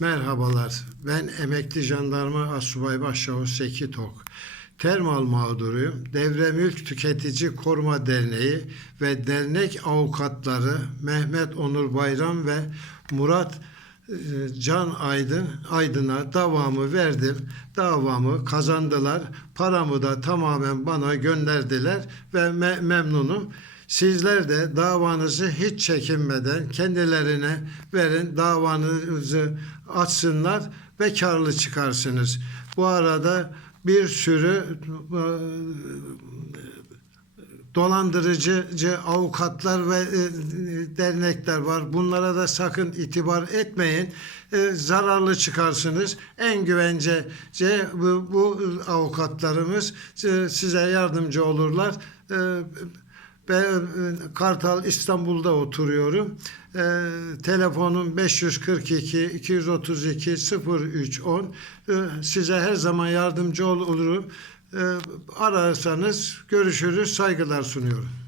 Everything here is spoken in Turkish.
Merhabalar. Ben emekli jandarma Asubay Başçavuş Zeki Tok. Termal mağduruyum. Devre Mülk Tüketici Koruma Derneği ve dernek avukatları Mehmet Onur Bayram ve Murat e, Can Aydın Aydın'a davamı verdim. Davamı kazandılar. Paramı da tamamen bana gönderdiler ve me- memnunum. Sizler de davanızı hiç çekinmeden kendilerine verin, davanızı açsınlar ve karlı çıkarsınız. Bu arada bir sürü e, dolandırıcı avukatlar ve e, dernekler var. Bunlara da sakın itibar etmeyin. E, zararlı çıkarsınız. En güvencece bu, avukatlarımız size yardımcı olurlar. E, ben e, Kartal İstanbul'da oturuyorum. E, telefonum 542 232 0310. E, size her zaman yardımcı ol- olurum. E, ararsanız görüşürüz. Saygılar sunuyorum.